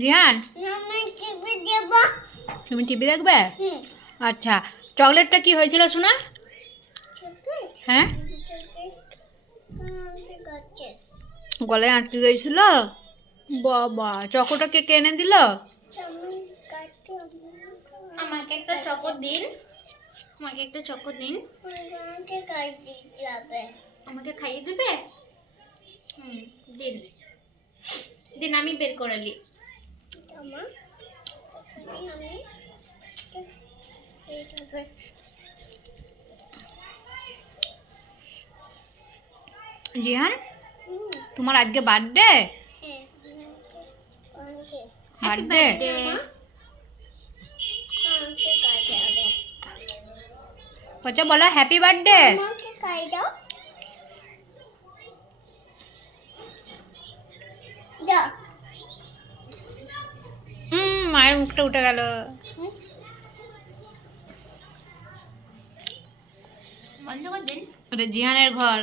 জিহান তুমি টিভি দেখবে? আচ্ছা, চকলেটটা কি হয়েছিল শোনা? হ্যাঁ, গলায় আটকে গেছিল। বাবা, চকোটা কে এনে দিল? আমাকে একটা চকো দিন, আমাকে একটা চকো দিন। আমাকে খাইয়ে দেবে? দিন দিন, আমি বের করে দিই। জিহান, তোমার আজকে বার্থডে? বার্থডে বলছো, বলো হ্যাপি বার্থডে। মায়ের মুখটা উঠে গেল। বন্ধ করে দিন। ওটা জিহানের ঘর।